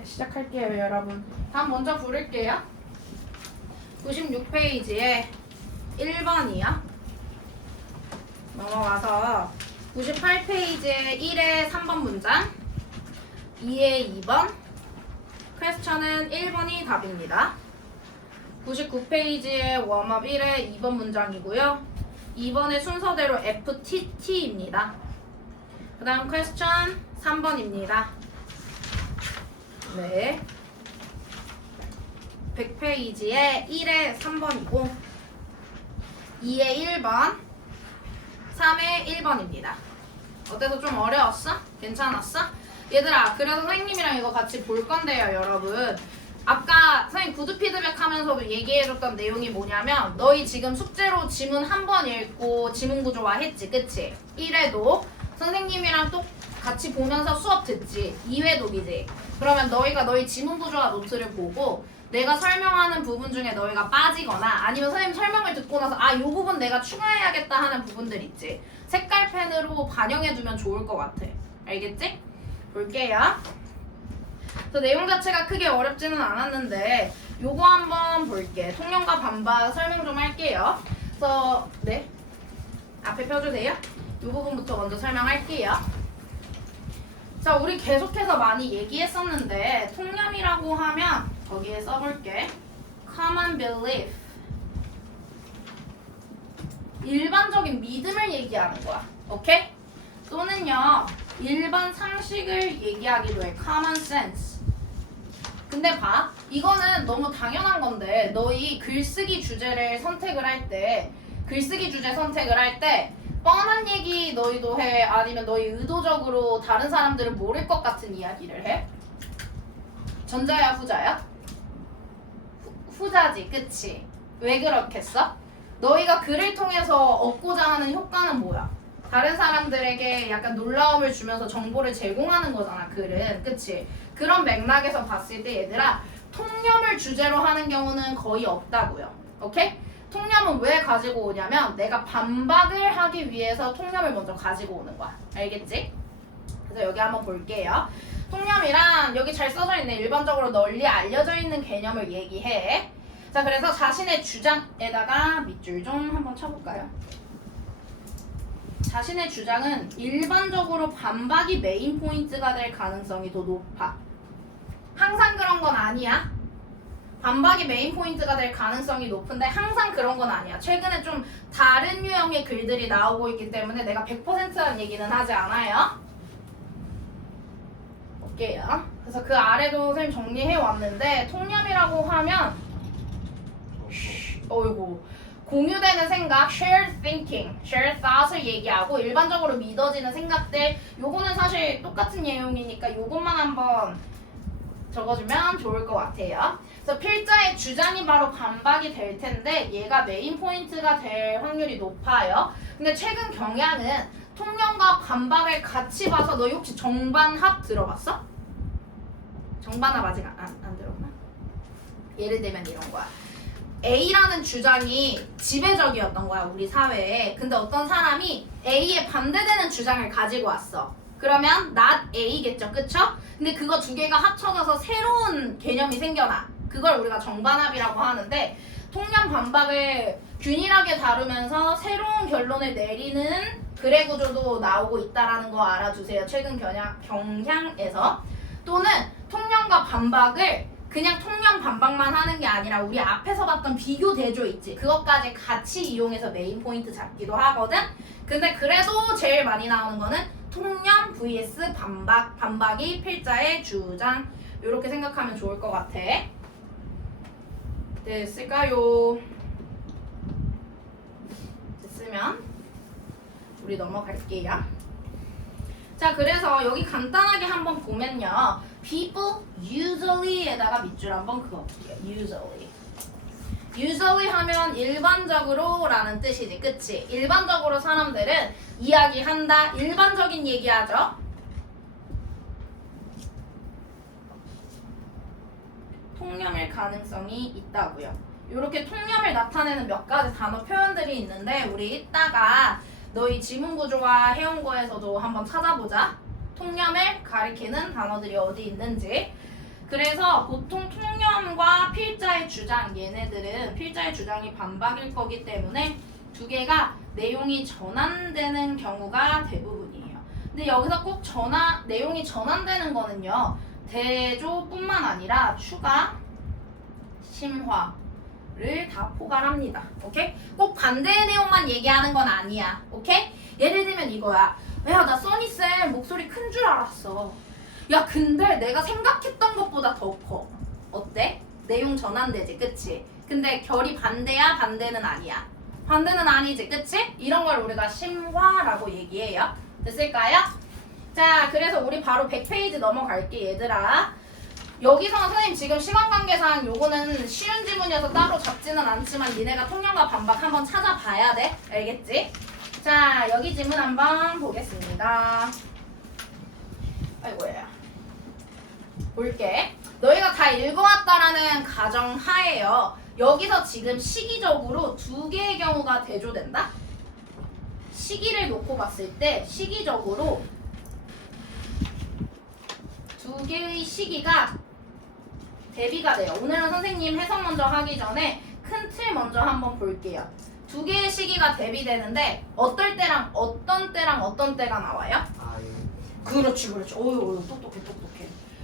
이제 시작할게요, 여러분. 답 먼저 부를게요. 96페이지에 1번이요. 넘어가서 98페이지에 1의 3번 문장, 2의 2번, 퀘스천은 1번이 답입니다. 99페이지에 웜업 1의 2번 문장이고요. 2번의 순서대로 FTT입니다. 그 다음 퀘스천 3번입니다. 네. 100페이지에 1의 3번이고 2의 1번, 3의 1번입니다. 어때서 좀 어려웠어? 괜찮았어? 얘들아, 그래서 선생님이랑 이거 같이 볼 건데요, 여러분. 아까 선생님 구두 피드백 하면서도 얘기해줬던 내용이 뭐냐면 너희 지금 숙제로 지문 한 번 읽고 지문 구조화 했지, 그치? 1회도 선생님이랑 또 같이 보면서 수업 듣지, 2회독이지. 그러면 너희가 너희 지문 구조화 노트를 보고 내가 설명하는 부분 중에 너희가 빠지거나 아니면 선생님 설명을 듣고 나서 아, 요 부분 내가 추가해야겠다 하는 부분들 있지. 색깔 펜으로 반영해두면 좋을 것 같아. 알겠지? 볼게요. 그래서 내용 자체가 크게 어렵지는 않았는데 요거 한번 볼게. 통념과 반박 설명 좀 할게요. 그래서 네, 앞에 펴주세요. 요 부분부터 먼저 설명할게요. 자, 우리 계속해서 많이 얘기했었는데 통념이라고 하면 거기에 써볼게. Common belief, 일반적인 믿음을 얘기하는 거야. 오케이? 또는요, 일반 상식을 얘기하기도 해. Common sense. 근데 봐, 이거는 너무 당연한 건데 너희 글쓰기 주제를 선택을 할 때, 글쓰기 주제 선택을 할 때 뻔한 얘기 너희도 해? 아니면 너희 의도적으로 다른 사람들을 모를 것 같은 이야기를 해? 전자야, 후자야? 후자지, 그치? 왜 그렇겠어? 너희가 글을 통해서 얻고자 하는 효과는 뭐야? 다른 사람들에게 약간 놀라움을 주면서 정보를 제공하는 거잖아, 글은. 그치? 그런 맥락에서 봤을 때 얘들아, 통념을 주제로 하는 경우는 거의 없다고요. 오케이? 통념은 왜 가지고 오냐면 내가 반박을 하기 위해서 통념을 먼저 가지고 오는 거야. 알겠지? 그래서 여기 한번 볼게요. 통념이란 여기 잘 써져 있네. 일반적으로 널리 알려져 있는 개념을 얘기해. 자, 그래서 자신의 주장에다가 밑줄 좀 한번 쳐볼까요? 자신의 주장은 일반적으로 반박이 메인 포인트가 될 가능성이 더 높아. 항상 그런 건 아니야. 반박이 메인 포인트가 될 가능성이 높은데 항상 그런 건 아니야. 최근에 좀 다른 유형의 글들이 나오고 있기 때문에 내가 100%라는 얘기는 하지 않아요. 볼게요. 그래서 그 아래도 선생님 정리해 왔는데 통념이라고 하면 어이구, 공유되는 생각, shared thinking, shared thought을 얘기하고 일반적으로 믿어지는 생각들. 요거는 사실 똑같은 내용이니까 요것만 한번 적어주면 좋을 것 같아요. 그래서 필자의 주장이 바로 반박이 될 텐데 얘가 메인 포인트가 될 확률이 높아요. 근데 최근 경향은 통념과 반박을 같이 봐서 너희 혹시 정반합 들어봤어? 정반합 아직 안 들었나? 예를 들면 이런 거야. A라는 주장이 지배적이었던 거야, 우리 사회에. 근데 어떤 사람이 A에 반대되는 주장을 가지고 왔어. 그러면 not A겠죠, 그쵸? 근데 그거 두 개가 합쳐져서 새로운 개념이 생겨나. 그걸 우리가 정반합이라고 하는데 통념 반박을 균일하게 다루면서 새로운 결론을 내리는 글의 구조도 나오고 있다라는 거 알아주세요. 최근 경향에서. 또는 통념과 반박을 그냥 통념 반박만 하는 게 아니라 우리 앞에서 봤던 비교 대조 있지, 그것까지 같이 이용해서 메인 포인트 잡기도 하거든. 근데 그래도 제일 많이 나오는 거는 통념 vs 반박, 반박이 필자의 주장. 이렇게 생각하면 좋을 것 같아. 됐을까요? 됐으면 우리 넘어갈게요. 자, 그래서 여기 간단하게 한번 보면요, people usually에다가 밑줄 한번 그어볼게요. usually 하면 일반적으로 라는 뜻이지, 그치? 일반적으로 사람들은 이야기한다, 일반적인 얘기하죠. 통념일 가능성이 있다고요. 이렇게 통념을 나타내는 몇 가지 단어 표현들이 있는데 우리 이따가 너희 지문 구조화 해온 거에서도 한번 찾아보자. 통념을 가리키는 단어들이 어디 있는지. 그래서 보통 통념과 필자의 주장, 얘네들은 필자의 주장이 반박일 거기 때문에 두 개가 내용이 전환되는 경우가 대부분이에요. 근데 여기서 꼭 내용이 전환되는 거는요, 대조뿐만 아니라 추가, 심화를 다 포괄합니다. 오케이? 꼭 반대의 내용만 얘기하는 건 아니야. 오케이? 예를 들면 이거야. 야, 나 써니쌤 목소리 큰 줄 알았어. 야, 근데 내가 생각했던 것보다 더 커. 어때? 내용 전환되지, 그치? 근데 결이 반대야? 반대는 아니야. 반대는 아니지, 그치? 이런 걸 우리가 심화라고 얘기해요. 됐을까요? 자, 그래서 우리 바로 100페이지 넘어갈게, 얘들아. 여기서 선생님 지금 시간 관계상 요거는 쉬운 지문이어서 따로 잡지는 않지만 니네가 통념과 반박 한번 찾아봐야 돼. 알겠지? 자, 여기 지문 한번 보겠습니다. 아이고야. 볼게. 너희가 다 읽어왔다라는 가정하에요. 여기서 지금 시기적으로 두 개의 경우가 대조된다? 시기를 놓고 봤을 때 시기적으로 두 개의 시기가 대비가 돼요. 오늘은 선생님 해석 먼저 하기 전에 큰 틀 먼저 한번 볼게요. 두 개의 시기가 대비되는데 어떨 때랑 어떤 때랑 어떤 때가 나와요? 그렇지. 어유 똑똑해.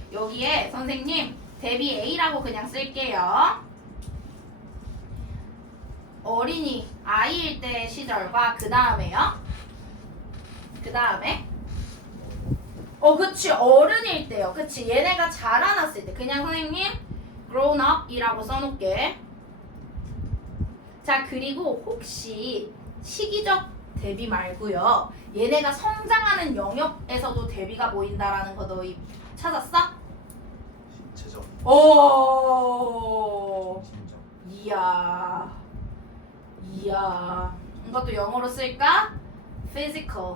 여기에 선생님 대비 A라고 그냥 쓸게요. 어린이 아이일 때의 시절과 그 다음에요. 그 다음에 그치, 어른일 때요. 그치, 얘네가 자라났을 때. 그냥 선생님 grown up 이라고 써놓을게. 자, 그리고 혹시 시기적 대비 말고요, 얘네가 성장하는 영역에서도 대비가 보인다라는 거 너희 찾았어? 신체적. 오, 신적. 이야. 이것도 영어로 쓸까? physical.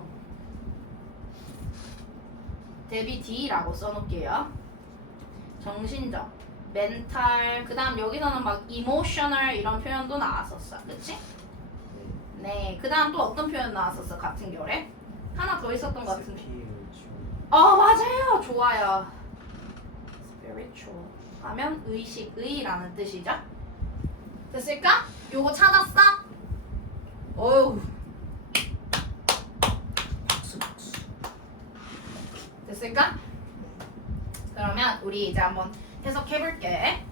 대비 D라고 써놓을게요. 정신적, 멘탈, 그 다음 여기서는 막 emotional 이런 표현도 나왔었어. 그치? 네. 그 다음 또 어떤 표현 나왔었어? 같은 결에? 하나 더 있었던 것 같은데. 맞아요. 좋아요. spiritual 하면 의식의라는 뜻이죠. 됐을까? 요거 찾았어? 어우. 박수. 됐을까? 그러면 우리 이제 한번 해석해볼게.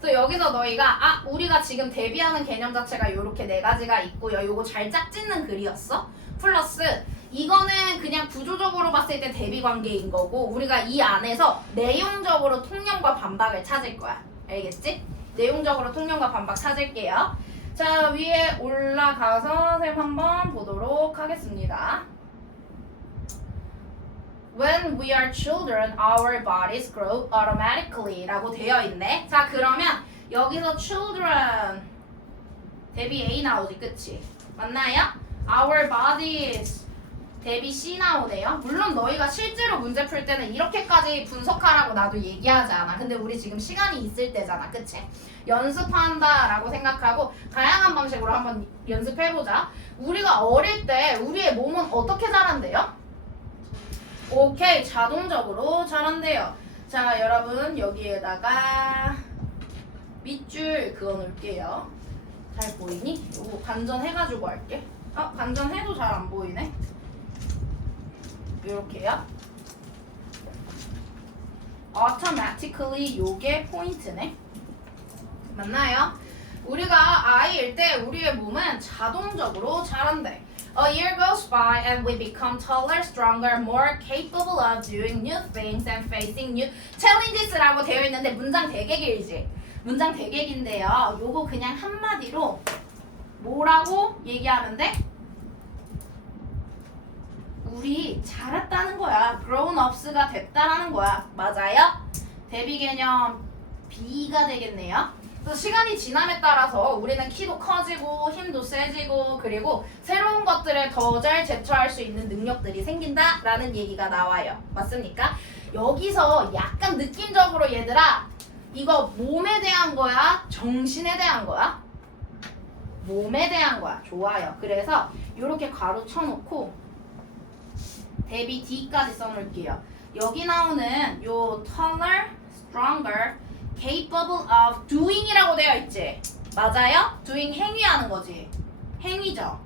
그래서 여기서 너희가 우리가 지금 대비하는 개념 자체가 요렇게 네 가지가 있고요. 요거 잘 짝짓는 글이었어. 플러스 이거는 그냥 구조적으로 봤을 때 대비 관계인 거고, 우리가 이 안에서 내용적으로 통념과 반박을 찾을 거야. 알겠지? 내용적으로 통념과 반박 찾을게요. 자, 위에 올라가서 선생님 한번 보도록 하겠습니다. When we are children, our bodies grow automatically 라고 되어 있네. 자, 그러면 여기서 children 대비 A 나오지, 그치? 맞나요? Our bodies 대비 C 나오네요. 물론 너희가 실제로 문제 풀 때는 이렇게까지 분석하라고 나도 얘기하지 않아. 근데 우리 지금 시간이 있을 때잖아, 그치? 연습한다 라고 생각하고 다양한 방식으로 한번 연습해보자. 우리가 어릴 때 우리의 몸은 어떻게 자란대요? 오케이, 자동적으로 자란대요. 자, 여러분 여기에다가 밑줄 그어 놓을게요. 잘 보이니? 요거 반전해가지고 할게. 반전해도 잘 안 보이네. 요렇게요. automatically 요게 포인트네. 맞나요? 우리가 아이일 때 우리의 몸은 자동적으로 자란대. A year goes by and we become taller, stronger, more capable of doing new things and facing new challenges라고 되어 있는데 문장 되게 길지? 문장 되게 긴데요. 요거 그냥 한마디로 뭐라고 얘기하면 돼? 우리 자랐다는 거야. grown ups가 됐다라는 거야. 맞아요? 대비 개념 B가 되겠네요. 그래서 시간이 지남에 따라서 우리는 키도 커지고 힘도 세지고 그리고 새로운 것들을 더 잘 제초할 수 있는 능력들이 생긴다라는 얘기가 나와요. 맞습니까? 여기서 약간 느낌적으로 얘들아, 이거 몸에 대한 거야? 정신에 대한 거야? 몸에 대한 거야. 좋아요. 그래서 이렇게 가로 쳐놓고 대비 D까지 써놓을게요. 여기 나오는 요 taller, stronger, capable of doing이라고 되어 있지. 맞아요? doing 행위하는 거지. 행위죠.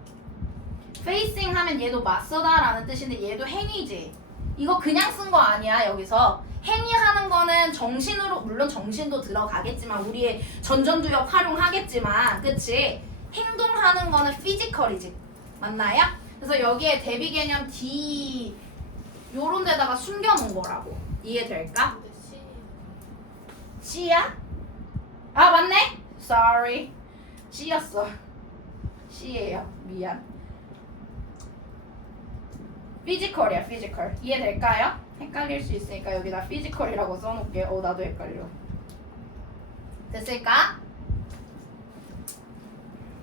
facing 하면 얘도 맞서다라는 뜻인데 얘도 행위지. 이거 그냥 쓴 거 아니야 여기서. 행위하는 거는 정신으로 물론 정신도 들어가겠지만 우리의 전전두엽 활용하겠지만 그치? 행동하는 거는 피지컬이지. 맞나요? 그래서 여기에 대비 개념 D 요런 데다가 숨겨놓은 거라고. 이해될까? C야? 아 맞네? Sorry. C였어. C예요. 미안. 피지컬이야 피지컬. 이해될까요? 헷갈릴 수 있으니까 여기다 피지컬이라고 써놓을게. 나도 헷갈려. 됐을까?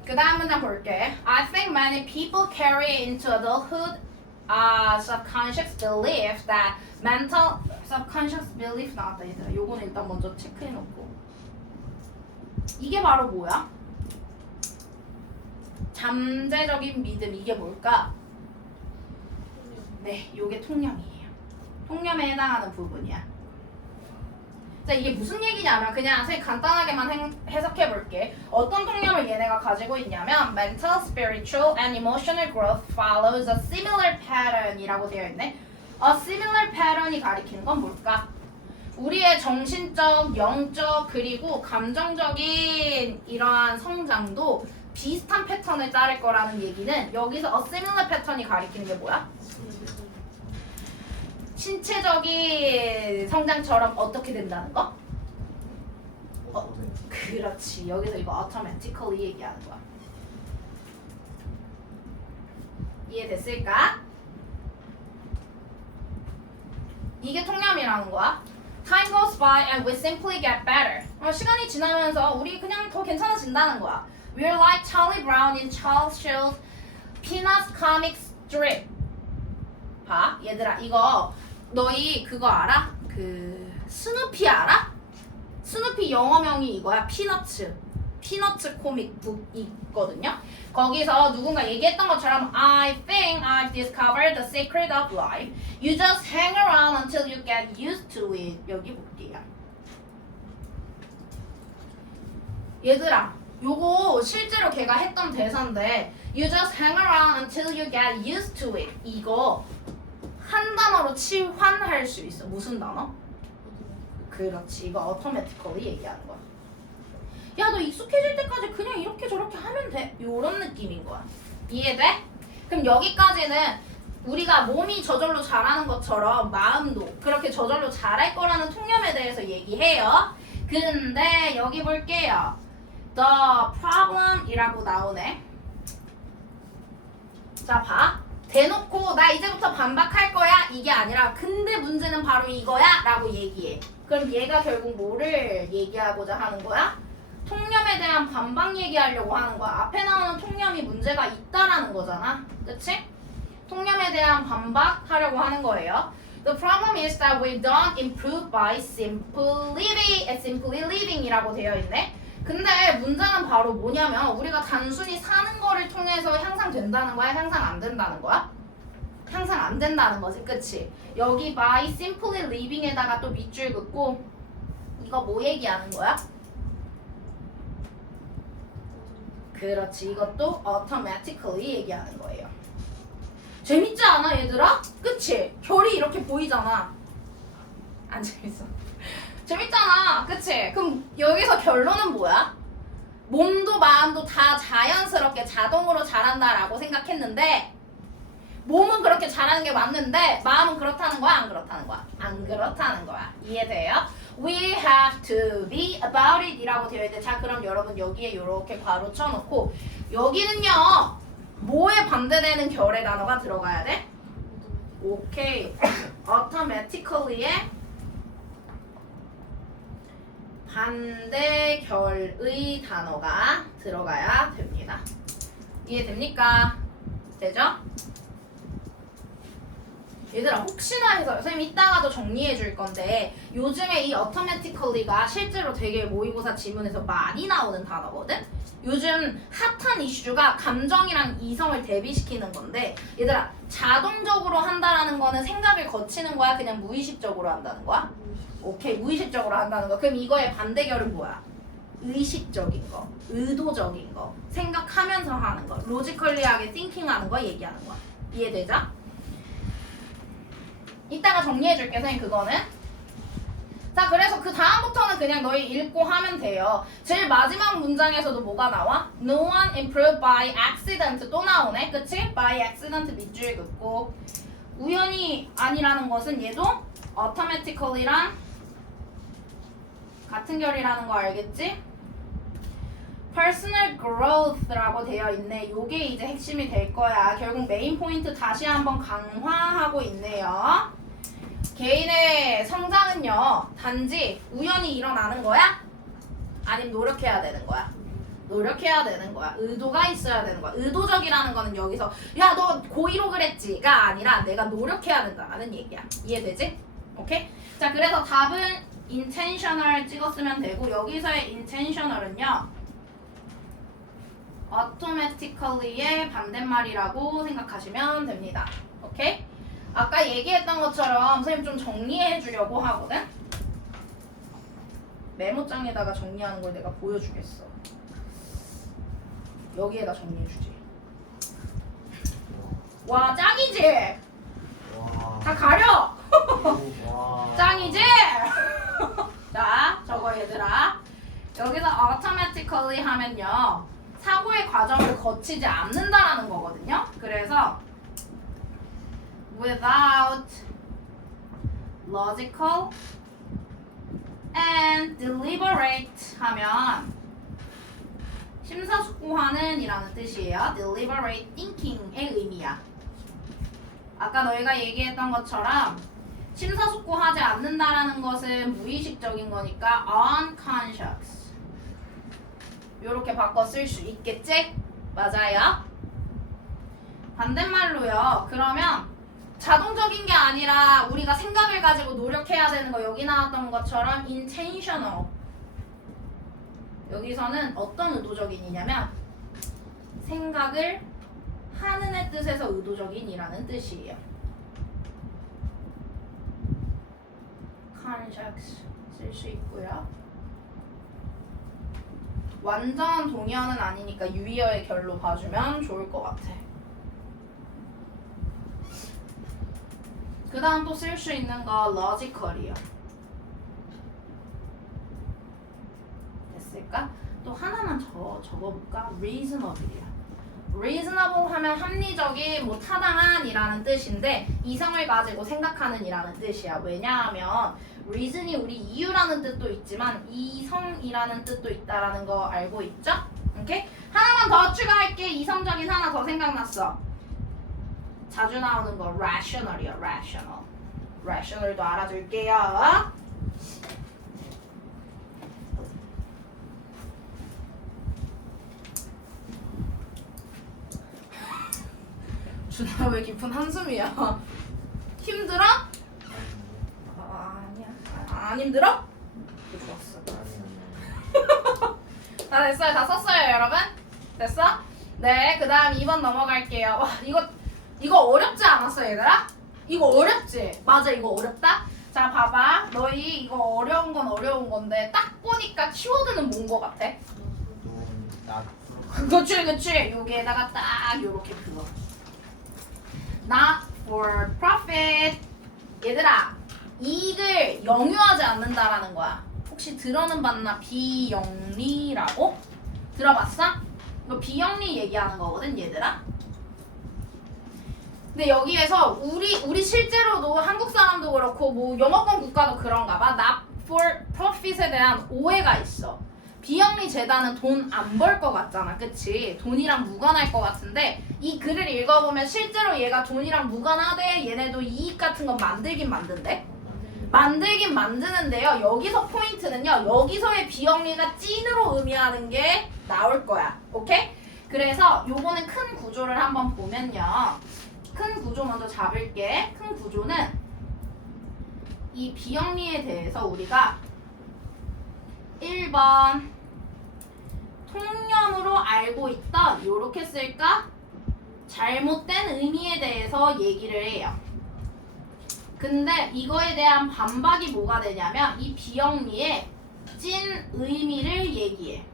그 다음 문장 볼게. I think many people carry into adulthood a subconscious belief that mental subconscious belief 나왔다 얘들아. 요거는 일단 먼저 체크해놓고. 이게 바로 뭐야? 잠재적인 믿음. 이게 뭘까? 네, 요게 통념이에요. 통념에 해당하는 부분이야. 자, 이게 무슨 얘기냐면 그냥 선생님 간단하게만 해석해 볼게. 어떤 통념을 얘네가 가지고 있냐면 mental, spiritual, and emotional growth follows a similar pattern이라고 되어 있네. A similar pattern이 가리키는 건 뭘까? 우리의 정신적, 영적, 그리고 감정적인 이러한 성장도 비슷한 패턴을 따를 거라는 얘기는 여기서 a similar 패턴이 가리키는 게 뭐야? 신체적인 성장처럼 어떻게 된다는 거? 그렇지. 여기서 이거 automatically 얘기하는 거야. 이해됐을까? 이게 통념이라는 거야. Time goes by and we simply get better. 시간이 지나면서 우리 그냥 더 괜찮아진다는 거야. We're like Charlie Brown in Charles Schulz Peanuts comic strip. 봐, 얘들아 이거 너희 그거 알아? 그 스누피 알아? 스누피 영어명이 이거야. 피너츠. 피너츠 코믹 북 있거든요. 거기서 누군가 얘기했던 것처럼 I think I've discovered the secret of life. You just hang around until you get used to it. 여기 볼게요. 얘들아, 요거 실제로 걔가 했던 대사인데 You just hang around until you get used to it. 이거 한 단어로 치환할 수 있어. 무슨 단어? 그렇지. 이거 automatically 얘기하는 거야. 야, 너 익숙해질 때까지 그냥 이렇게 저렇게 하면 돼. 요런 느낌인 거야. 이해돼? 그럼 여기까지는 우리가 몸이 저절로 자라는 것처럼 마음도 그렇게 저절로 자랄 거라는 통념에 대해서 얘기해요. 근데 여기 볼게요. The problem이라고 나오네. 자, 봐. 대놓고 나 이제부터 반박할 거야 이게 아니라 근데 문제는 바로 이거야 라고 얘기해. 그럼 얘가 결국 뭐를 얘기하고자 하는 거야? 통념에 대한 반박 얘기하려고 하는 거야. 앞에 나오는 통념이 문제가 있다라는 거잖아. 그치? 통념에 대한 반박하려고 하는 거예요. The problem is that we don't improve by simply living 이라고 되어 있네. 근데 문제는 바로 뭐냐면 우리가 단순히 사는 거를 통해서 향상된다는 거야? 향상 안 된다는 거야? 향상 안 된다는 거지. 그치? 여기 by simply living에다가 또 밑줄 긋고 이거 뭐 얘기하는 거야? 그렇지. 이것도 automatically 얘기하는 거예요. 재밌지 않아 얘들아? 그치? 별이 이렇게 보이잖아. 안 재밌어. 재밌잖아. 그치? 그럼 여기서 결론은 뭐야? 몸도 마음도 다 자연스럽게 자동으로 자란다라고 생각했는데 몸은 그렇게 자라는 게 맞는데 마음은 그렇다는 거야? 안 그렇다는 거야? 안 그렇다는 거야. 이해돼요? We have to be about it 이라고 되어 있는데 자 그럼 여러분 여기에 이렇게 괄호 쳐놓고 여기는요 뭐에 반대되는 결의 단어가 들어가야 돼? 오케이. automatically의 반대결의 단어가 들어가야 됩니다. 이해됩니까? 되죠? 얘들아 혹시나 해서 선생님 이따가도 정리해 줄 건데 요즘에 이 automatically가 실제로 되게 모의고사 지문에서 많이 나오는 단어거든? 요즘 핫한 이슈가 감정이랑 이성을 대비시키는 건데 얘들아 자동적으로 한다라는 거는 생각을 거치는 거야? 그냥 무의식적으로 한다는 거야? 오케이, 무의식적으로 한다는 거. 그럼 이거의 반대결은 뭐야? 의식적인 거, 의도적인 거, 생각하면서 하는 거, 로지컬리하게 띵킹하는 거 얘기하는 거야. 이해되죠? 이따가 정리해줄게, 선생님. 그거는. 자, 그래서 그 다음부터는 그냥 너희 읽고 하면 돼요. 제일 마지막 문장에서도 뭐가 나와? No one improved by accident. 또 나오네, 그치? by accident 밑줄 긋고, 우연이 아니라는 것은 얘도 automatically랑 같은 결이라는 거 알겠지? personal growth라고 되어 있네. 요게 이제 핵심이 될 거야. 결국 메인 포인트 다시 한번 강화하고 있네요. 개인의 성장은요, 단지 우연히 일어나는 거야? 아니면 노력해야 되는 거야? 노력해야 되는 거야. 의도가 있어야 되는 거야. 의도적이라는 거는 여기서 야, 너 고2로 그랬지가 아니라 내가 노력해야 된다는 얘기야. 이해되지? 오케이? 자, 그래서 답은 intentional 찍었으면 되고, 여기서의 intentional은요, automatically의 반대말이라고 생각하시면 됩니다. 오케이? 아까 얘기했던 것처럼 선생님 좀 정리해 주려고 하거든? 메모장에다가 정리하는 걸 내가 보여주겠어. 여기에다 정리해 주지. 와, 짱이지? 와. 다 가려! 와. 짱이지? 자, 저거 얘들아. 여기서 automatically 하면요, 사고의 과정을 거치지 않는다라는 거거든요. 그래서 without logical and deliberate 하면 심사숙고하는 이라는 뜻이에요. deliberate thinking의 의미야. 아까 너희가 얘기했던 것처럼 심사숙고하지 않는다라는 것은 무의식적인 거니까 unconscious 요렇게 바꿔 쓸 수 있겠지? 맞아요. 반대말로요. 그러면 자동적인 게 아니라 우리가 생각을 가지고 노력해야 되는 거, 여기 나왔던 것처럼 intentional. 여기서는 어떤 의도적인이냐면 생각을 하는의 뜻에서 의도적인이라는 뜻이에요. conscious 쓸 수 있고요. 완전 동의어는 아니니까 유의어의 결로 봐주면 좋을 것 같아. 그 다음 또 쓸 수 있는 거 logical이요. 됐을까? 또 하나만 적어볼까? reasonable이야. reasonable 하면 합리적인, 뭐 타당한이라는 뜻인데 이성을 가지고 생각하는 이라는 뜻이야. 왜냐하면 reason이 우리 이유라는 뜻도 있지만 이성이라는 뜻도 있다라는 거 알고 있죠? 오케이? 하나만 더 추가할게. 이성적인 하나 더 생각났어. 자주 나오는 거 rational이야. rational. rational도 알아둘게요. 준아 왜 깊은 한숨이야? 힘들어? 아니야. 안 힘들어? 좋았어. 다 됐어요. 다 썼어요, 여러분? 됐어? 네, 그 다음 2번 넘어갈게요. 와, 이거 어렵지 않았어, 얘들아? 이거 어렵지? 맞아, 이거 어렵다? 자, 봐봐. 너희 이거 어려운 건 어려운 건데 딱 보니까 키워드는 뭔 거 같아? 그치. 여기에다가 딱 요렇게 그거. Not for profit. 얘들아, 이익을 영유하지 않는다라는 거야. 혹시 들어는 봤나? 비영리라고? 들어봤어? 이거 비영리 얘기하는 거거든, 얘들아. 근데 여기에서 우리 실제로도 한국 사람도 그렇고 뭐 영어권 국가도 그런가 봐. Not for profit에 대한 오해가 있어. 비영리 재단은 돈 안 벌 것 같잖아, 그치? 돈이랑 무관할 것 같은데 이 글을 읽어보면 실제로 얘가 돈이랑 무관하대. 얘네도 이익 같은 건 만들긴 만든대. 만들긴 만드는데요. 여기서 포인트는요, 여기서의 비영리가 찐으로 의미하는 게 나올 거야. 오케이? 그래서 요거는 큰 구조를 한번 보면요, 큰 구조 먼저 잡을게. 큰 구조는 이 비영리에 대해서 우리가 1번 통념으로 알고 있던, 요렇게 쓸까? 잘못된 의미에 대해서 얘기를 해요. 근데 이거에 대한 반박이 뭐가 되냐면 이 비영리의 찐 의미를 얘기해.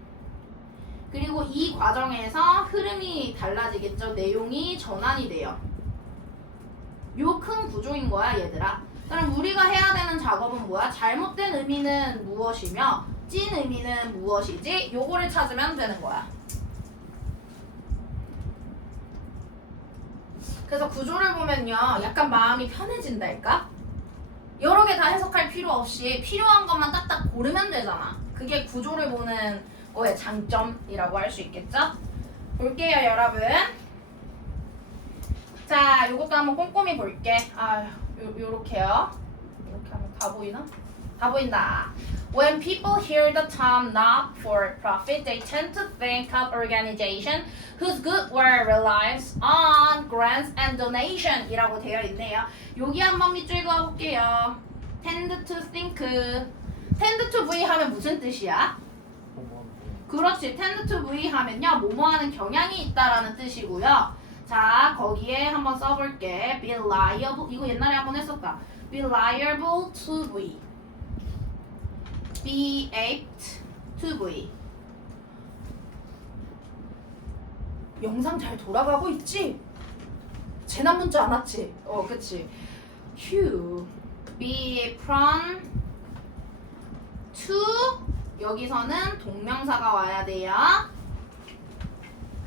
그리고 이 과정에서 흐름이 달라지겠죠. 내용이 전환이 돼요. 요 큰 구조인 거야, 얘들아. 그럼 우리가 해야 되는 작업은 뭐야? 잘못된 의미는 무엇이며 찐 의미는 무엇이지? 요거를 찾으면 되는 거야. 그래서 구조를 보면요, 약간 마음이 편해진달까? 여러 개 다 해석할 필요 없이 필요한 것만 딱딱 고르면 되잖아. 그게 구조를 보는 거의 장점이라고 할 수 있겠죠? 볼게요, 여러분. 자, 요것도 한번 꼼꼼히 볼게. 요렇게요. 이렇게 하면 다 보이나? 다 보인다. When people hear the term not for profit, they tend to think of organization whose good work relies on grants and donation 이라고 되어 있네요. 여기 한번 밑줄 그어볼게요. tend to think. tend to be 하면 무슨 뜻이야? 그렇지. tend to be 하면요, 뭐뭐 하는 경향이 있다라는 뜻이고요. 자, 거기에 한번 써볼게. be liable. 이거 옛날에 한번 했었다. be liable to be. be apt to be. 영상 잘 돌아가고 있지? 재난 문자 안 왔지? 그치. 휴. be prone to. 여기서는 동명사가 와야 돼요.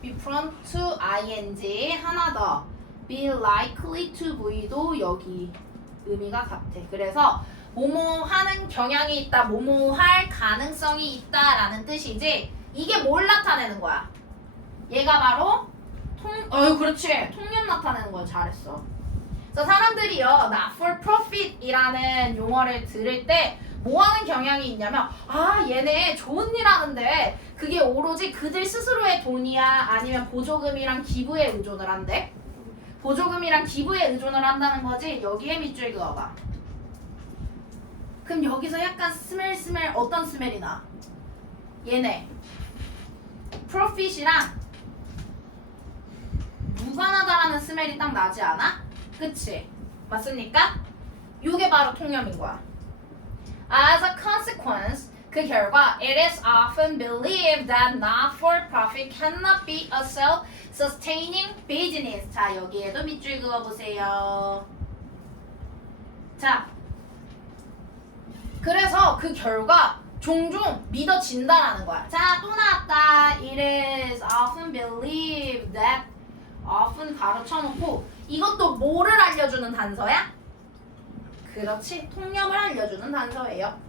be prone to ing. 하나 더. be likely to be도 여기 의미가 같아. 그래서 뭐뭐 하는 경향이 있다, 뭐뭐 할 가능성이 있다라는 뜻이지. 이게 뭘 나타내는 거야? 얘가 바로 그렇지. 통념 나타내는 걸 잘했어. 그래서 사람들이요, not for profit이라는 용어를 들을 때 뭐 하는 경향이 있냐면, 얘네 좋은 일 하는데 그게 오로지 그들 스스로의 돈이야, 아니면 보조금이랑 기부에 의존을 한대. 보조금이랑 기부에 의존을 한다는 거지. 여기에 밑줄 그어봐. 그럼 여기서 약간 스멜 어떤 스멜이 나? 얘네 프로핏이랑 무관하다라는 스멜이 딱 나지 않아? 그치? 맞습니까? 이게 바로 통념인 거야. As a consequence, 그 결과 it is often believed that not-for-profit cannot be a self-sustaining business. 자, 여기에도 밑줄 그어보세요. 자, 그래서 그 결과 종종 믿어진다라는 거야. 자, 또 나왔다. It is often believed that. often 가로 쳐놓고, 이것도 뭐를 알려주는 단서야? 그렇지. 통념을 알려주는 단서예요.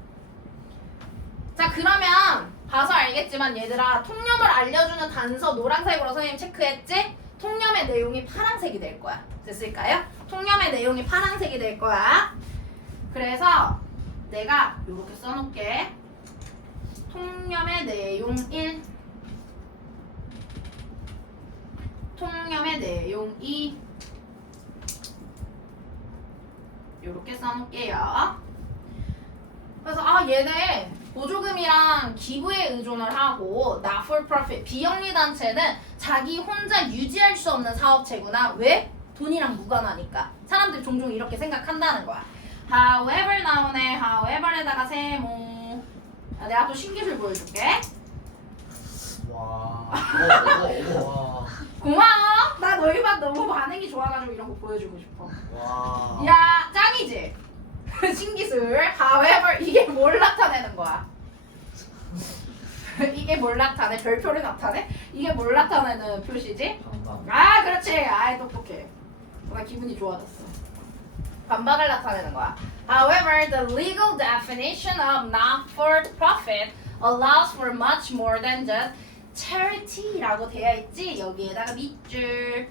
자, 그러면 봐서 알겠지만 얘들아, 통념을 알려주는 단서 노란색으로 선생님 체크했지? 통념의 내용이 파란색이 될 거야. 됐을까요? 통념의 내용이 파란색이 될 거야. 그래서 내가 이렇게 써놓을게. 통념의 내용 1, 통념의 내용 2, 이렇게 써놓을게요. 그래서 얘네 보조금이랑 기부에 의존을 하고 not for profit 비영리 단체는 자기 혼자 유지할 수 없는 사업체구나. 왜? 돈이랑 무관하니까. 사람들이 종종 이렇게 생각한다는 거야. However 나오네. However에다가 세모. 내가 또 신기술 보여줄게. 와. 고마워. 나 너희 반 너무 반응이 좋아가지고 이런 거 보여주고 싶어. 와. 야, 짱이지? 신기술. However, 이게 뭘 나타내는 거야? 이게 뭘 나타내? 별표를 나타내? 이게 뭘 나타내는 표시지? 반박. 그렇지. 똑똑해. 나 기분이 좋아졌어. 반박을 나타내는 거야. However, the legal definition of not-for-profit allows for much more than just charity라고 되어 있지? 여기에다가 밑줄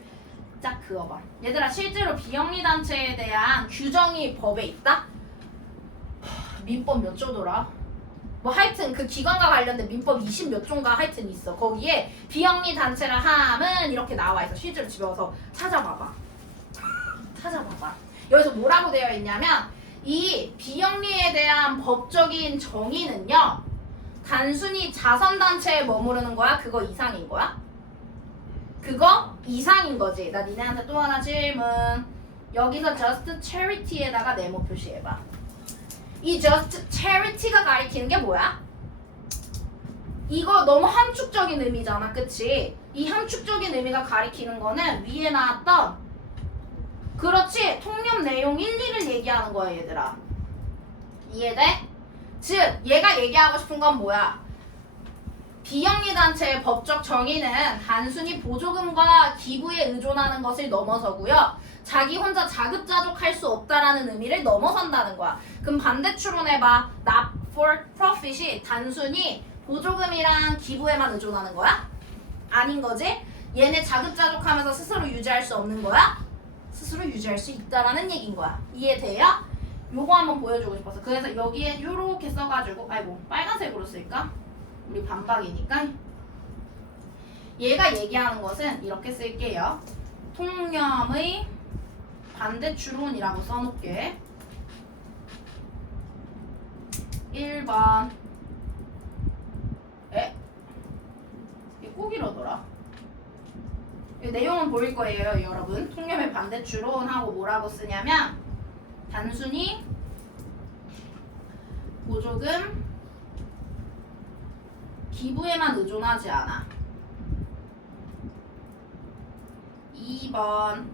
쫙 그어봐. 얘들아, 실제로 비영리 단체에 대한 규정이 법에 있다? 민법 몇 조더라? 뭐 하여튼 그 기관과 관련된 민법 20 몇 조인가 하여튼 있어. 거기에 비영리 단체라 함은 이렇게 나와 있어. 실제로 집에 와서 찾아봐봐. 찾아봐봐. 여기서 뭐라고 되어 있냐면 이 비영리에 대한 법적인 정의는요, 단순히 자선단체에 머무르는 거야? 그거 이상인 거야? 그거 이상인 거지. 나 니네한테 또 하나 질문. 여기서 just charity에다가 네모 표시해봐. 이 just charity가 가리키는 게 뭐야? 이거 너무 함축적인 의미잖아, 그치? 이 함축적인 의미가 가리키는 거는 위에 나왔던 그렇지, 통념 내용 1, 2를 얘기하는 거야, 얘들아. 이해돼? 즉, 얘가 얘기하고 싶은 건 뭐야? 비영리 단체의 법적 정의는 단순히 보조금과 기부에 의존하는 것을 넘어서고요. 자기 혼자 자급자족할 수 없다라는 의미를 넘어선다는 거야. 그럼 반대 추론해봐. Not for profit이 단순히 보조금이랑 기부에만 의존하는 거야? 아닌 거지? 얘네 자급자족하면서 스스로 유지할 수 없는 거야? 스스로 유지할 수 있다라는 얘기인 거야. 이해돼요? 요거 한번 보여주고 싶어서. 그래서 여기에 요렇게 써가지고, 아이고, 빨간색으로 쓸까? 우리 반박이니까. 얘가 얘기하는 것은 이렇게 쓸게요. 통념의 반대 추론이라고 써놓을게. 1번. 이게 꼭 이러더라. 이 내용은 보일 거예요, 여러분. 통념의 반대 추론하고 뭐라고 쓰냐면 단순히 보조금, 기부에만 의존하지 않아. 2번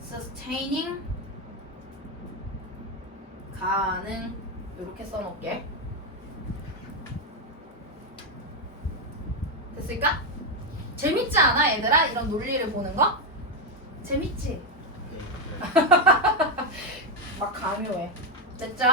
self-sustaining 가능. 이렇게 써놓을게. 됐을까? 재밌지 않아, 얘들아? 이런 논리를 보는 거? 재밌지? 막 강요해. 됐죠?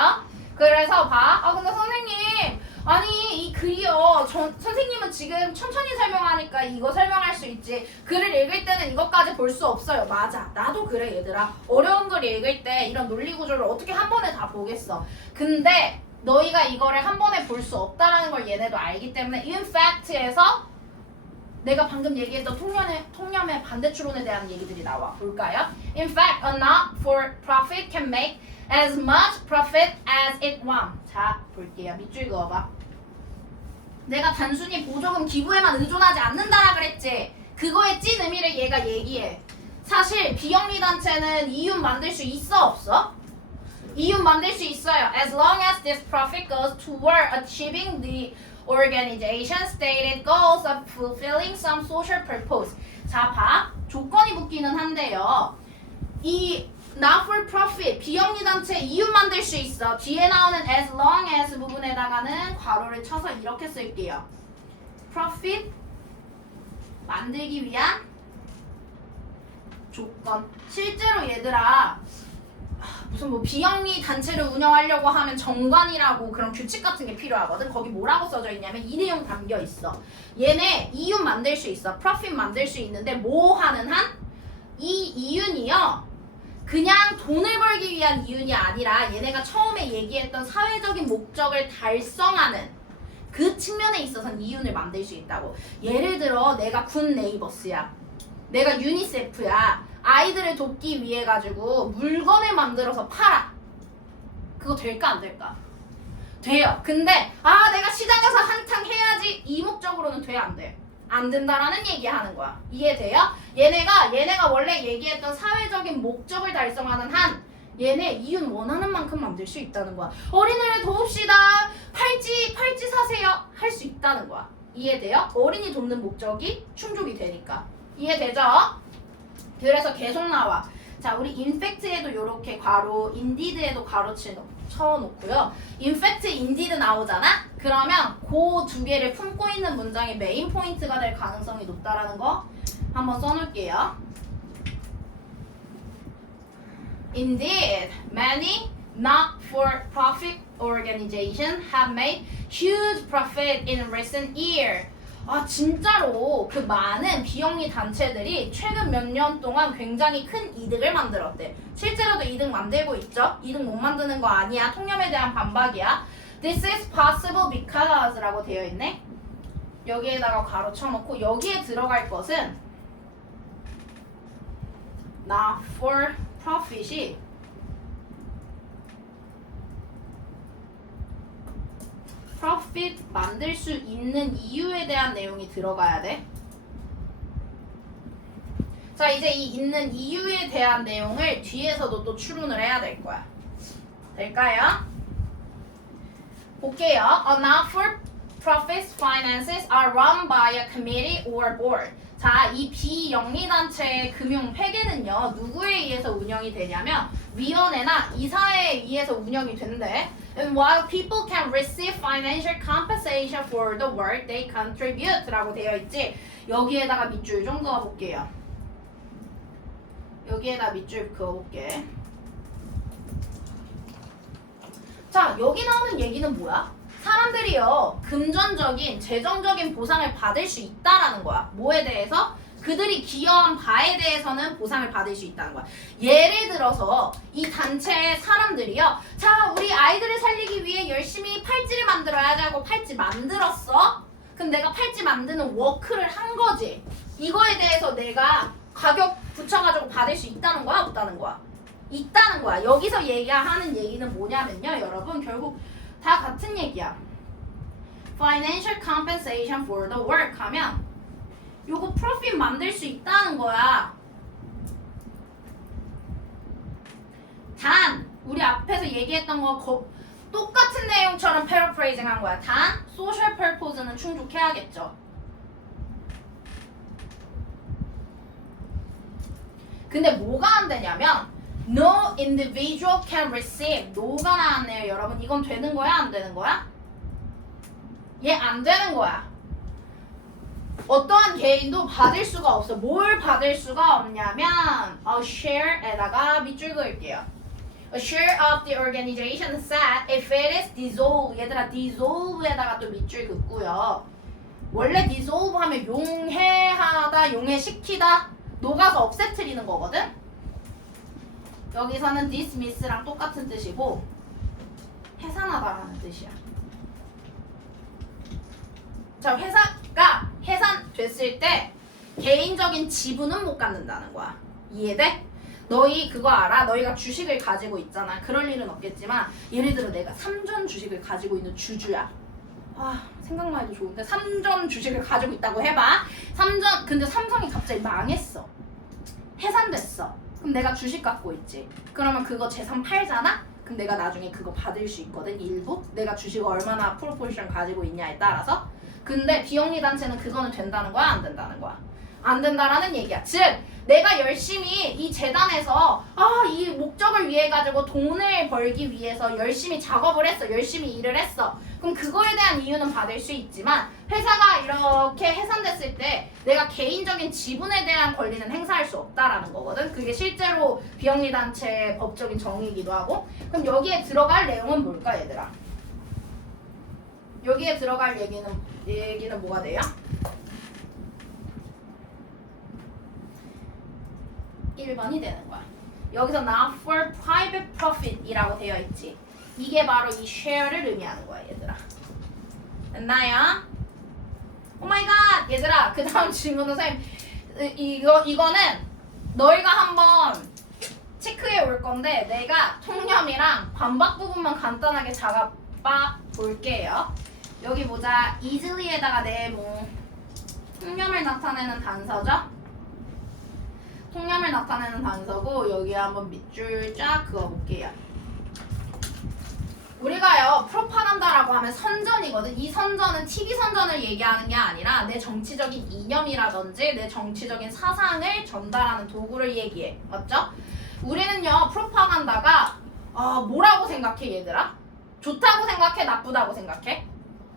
그래서 봐. 아 근데 선생님, 아니 이 글이요. 선생님은 지금 천천히 설명하니까 이거 설명할 수 있지. 글을 읽을 때는 이것까지 볼 수 없어요. 맞아. 나도 그래, 얘들아. 어려운 글 읽을 때 이런 논리 구조를 어떻게 한 번에 다 보겠어. 근데 너희가 이거를 한 번에 볼 수 없다라는 걸 얘네도 알기 때문에 in fact에서 내가 방금 얘기했던 통념의 반대 추론에 대한 얘기들이 나와. 볼까요? In fact, a not-for-profit can make as much profit as it wants. 자, 볼게요. 밑줄 그어봐. 내가 단순히 보조금 기부에만 의존하지 않는다라 그랬지. 그거의 찐 의미를 얘가 얘기해. 사실 비영리 단체는 이윤 만들 수 있어, 없어? 이윤 만들 수 있어요. As long as this profit goes toward achieving the organization's stated goals of fulfilling some social purpose. 자, 봐. 조건이 붙기는 한데요. 이 not for profit, 비영리 단체 이윤 만들 수 있어. 뒤에 나오는 as long as 부분에다가는 괄호를 쳐서 이렇게 쓸게요. profit 만들기 위한 조건. 실제로 얘들아, 무슨 뭐 비영리 단체를 운영하려고 하면 정관이라고 그런 규칙 같은 게 필요하거든. 거기 뭐라고 써져 있냐면 이 내용 담겨 있어. 얘네 이윤 만들 수 있어. profit 만들 수 있는데 뭐 하는 한? 이 이윤이요. 그냥 돈을 벌기 위한 이윤이 아니라 얘네가 처음에 얘기했던 사회적인 목적을 달성하는 그 측면에 있어서는 이윤을 만들 수 있다고. 예를 들어 내가 군 네이버스야. 내가 유니세프야. 아이들을 돕기 위해 가지고 물건을 만들어서 팔아. 그거 될까 안 될까? 돼요. 근데 내가 시장에서 한탕 해야지 이 목적으로는 돼 안 돼? 안 된다라는 얘기하는 거야. 이해돼요? 얘네가 원래 얘기했던 사회적인 목적을 달성하는 한 얘네 이윤 원하는 만큼 만들 수 있다는 거야. 어린이를 도웁시다. 팔찌 사세요. 할 수 있다는 거야. 이해돼요? 어린이 돕는 목적이 충족이 되니까. 이해되죠? 그래서 계속 나와. 자, 우리 인팩트에도 이렇게 괄호, 인디드에도 괄호 쳐놓고요. 인팩트, 인디드 나오잖아? 그러면 그 두 개를 품고 있는 문장이 메인 포인트가 될 가능성이 높다라는 거 한번 써놓을게요. Indeed, many not-for-profit organizations have made huge profit in recent years. 진짜로 그 많은 비영리 단체들이 최근 몇 년 동안 굉장히 큰 이득을 만들었대. 실제로도 이득 만들고 있죠? 이득 못 만드는 거 아니야. 통념에 대한 반박이야. This is possible because 라고 되어 있네. 여기에다가 괄호 쳐놓고 여기에 들어갈 것은 not for profit이 profit 만들 수 있는 이유에 대한 내용이 들어가야 돼. 자, 이제 이 있는 이유에 대한 내용을 뒤에서도 또 추론을 해야 될 거야. 될까요? 볼게요. A not-for-profit finances are run by a committee or board. 자, 이 비영리단체의 금융 회계는요, 누구에 의해서 운영이 되냐면 위원회나 이사회에 의해서 운영이 된대. And while people can receive financial compensation for the work they contribute 라고 되어 있지, 여기에다가 밑줄 좀 그어볼게요. 여기에다 밑줄 그어볼게. 자, 여기 나오는 얘기는 뭐야? 사람들이요, 금전적인, 재정적인 보상을 받을 수 있다라는 거야. 뭐에 대해서? 그들이 기여한 바에 대해서는 보상을 받을 수 있다는 거야. 예를 들어서 이 단체의 사람들이요, 자, 우리 아이들을 살리기 위해 열심히 팔찌를 만들어야지 하고 팔찌 만들었어? 그럼 내가 팔찌 만드는 워크를 한 거지. 이거에 대해서 내가 가격 붙여가지고 받을 수 있다는 거야, 없다는 거야? 있다는 거야. 여기서 얘기하는 얘기는 뭐냐면요, 여러분, 결국 다 같은 얘기야. Financial compensation for the work 하면 요거 프로핏 만들 수 있다는 거야. 단 우리 앞에서 얘기했던 거 똑같은 내용처럼 패러프레이징 한 거야. 단 소셜 퍼포즈는 충족해야겠죠. 근데 뭐가 안 되냐면 No individual can receive. no가 나왔네요, 여러분. 이건 되는 거야, 안 되는 거야? 얘 안 되는 거야. 어떠한 개인도 받을 수가 없어. 뭘 받을 수가 없냐면 a share에다가 밑줄 그을게요. A share of the organization set if it is dissolved. 얘들아, dissolve에다가 또 밑줄 긋고요. 원래 dissolve 하면 용해하다, 용해시키다, 녹아서 없애트리는 거거든. 여기서는 dismiss랑 똑같은 뜻이고 해산하다라는 뜻이야. 자, 회사가 해산됐을 때 개인적인 지분은 못 갖는다는 거야. 이해돼? 너희 그거 알아? 너희가 주식을 가지고 있잖아. 그럴 일은 없겠지만 예를 들어 내가 3전 주식을 가지고 있는 주주야. 아, 생각만 해도 좋은데 3전 주식을 가지고 있다고 해봐. 근데 삼성이 갑자기 망했어. 해산됐어. 그럼 내가 주식 갖고 있지. 그러면 그거 재산 팔잖아? 그럼 내가 나중에 그거 받을 수 있거든, 일부. 내가 주식을 얼마나 프로포션 가지고 있냐에 따라서. 근데 비영리 단체는 그거는 된다는 거야, 안 된다는 거야? 안 된다라는 얘기야. 즉 내가 열심히 이 재단에서 이 목적을 위해 가지고 돈을 벌기 위해서 열심히 작업을 했어, 열심히 일을 했어. 그럼 그거에 대한 이유는 받을 수 있지만 회사가 이렇게 해산됐을 때 내가 개인적인 지분에 대한 권리는 행사할 수 없다라는 거거든. 그게 실제로 비영리 단체의 법적인 정의이기도 하고. 그럼 여기에 들어갈 내용은 뭘까, 얘들아? 여기에 들어갈 얘기는 뭐가 돼요? 1번이 되는 거야. 여기서 not for private profit이라고 되어 있지. 이게 바로 이 share를 의미하는 거야, 얘들아. 됐나요? 오마이갓! 얘들아, 그 다음 질문은 선생님, 이거는 너희가 한번 체크해 올 건데 내가 통념이랑 반박 부분만 간단하게 잡아 볼게요. 여기 보자. easily에다가 네모. 통념을 나타내는 단서죠? 통념을 나타내는 단서고 여기에 한번 밑줄 쫙 그어볼게요. 우리가요, 프로파간다라고 하면 선전이거든. 이 선전은 TV 선전을 얘기하는 게 아니라 내 정치적인 이념이라든지 내 정치적인 사상을 전달하는 도구를 얘기해. 맞죠? 우리는요, 프로파간다가 뭐라고 생각해, 얘들아? 좋다고 생각해, 나쁘다고 생각해?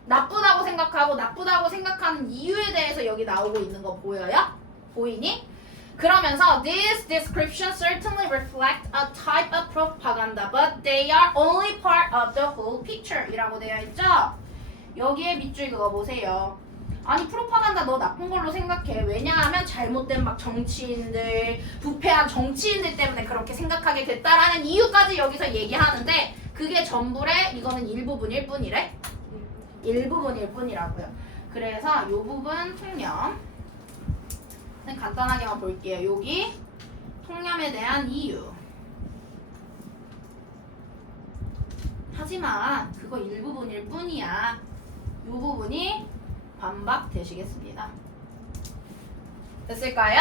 나쁘다고 생각하고 나쁘다고 생각하는 이유에 대해서 여기 나오고 있는 거 보여요? 보이니? 그러면서 These descriptions certainly reflect a type of propaganda, but they are only part of the whole picture 이라고 되어 있죠? 여기에 밑줄 그거 보세요. 아니, 프로파간다 너 나쁜 걸로 생각해. 왜냐하면 잘못된 막 정치인들, 부패한 정치인들 때문에 그렇게 생각하게 됐다라는 이유까지 여기서 얘기하는데 그게 전부래? 이거는 일부분일 뿐이래? 일부분일 뿐이라고요. 그래서 이 부분 통념 간단하게만 볼게요. 여기 통념에 대한 이유. 하지만 그거 일부분일 뿐이야. 이 부분이 반박 되시겠습니다. 됐을까요?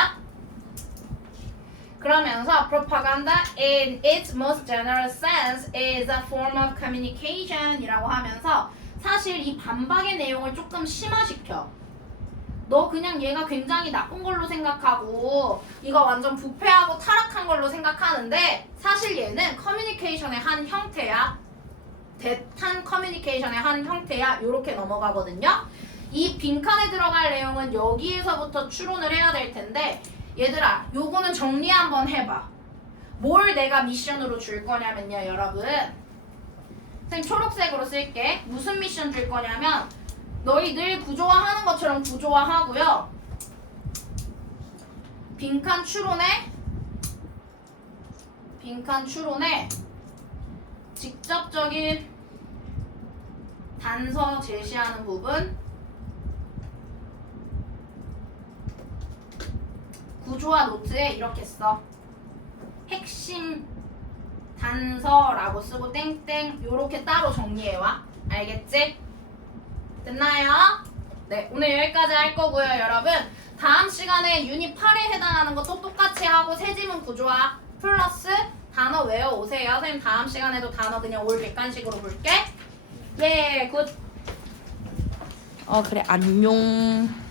그러면서 propaganda in its most general sense is a form of communication 이라고 하면서 사실 이 반박의 내용을 조금 심화시켜. 너 그냥 얘가 굉장히 나쁜 걸로 생각하고 이거 완전 부패하고 타락한 걸로 생각하는데 사실 얘는 커뮤니케이션의 한 형태야. 대탄 커뮤니케이션의 한 형태야. 요렇게 넘어가거든요. 이 빈칸에 들어갈 내용은 여기에서부터 추론을 해야 될 텐데 얘들아 요거는 정리 한번 해봐. 뭘 내가 미션으로 줄 거냐면요 여러분. 선생님 초록색으로 쓸게. 무슨 미션 줄 거냐면 너희 늘 구조화하는 것처럼 구조화하고요. 빈칸 추론에 직접적인 단서 제시하는 부분 구조화 노트에 이렇게 써. 핵심 단서라고 쓰고 땡땡 요렇게 따로 정리해와. 알겠지? 됐나요? 네, 오늘 여기까지 할 거고요, 여러분. 다음 시간에 유닛 8에 해당하는 것도 똑같이 하고 세지문 구조화 플러스 단어 외워오세요. 선생님 다음 시간에도 단어 그냥 올 객관식으로 볼게. 예, 굿. 그래 안녕.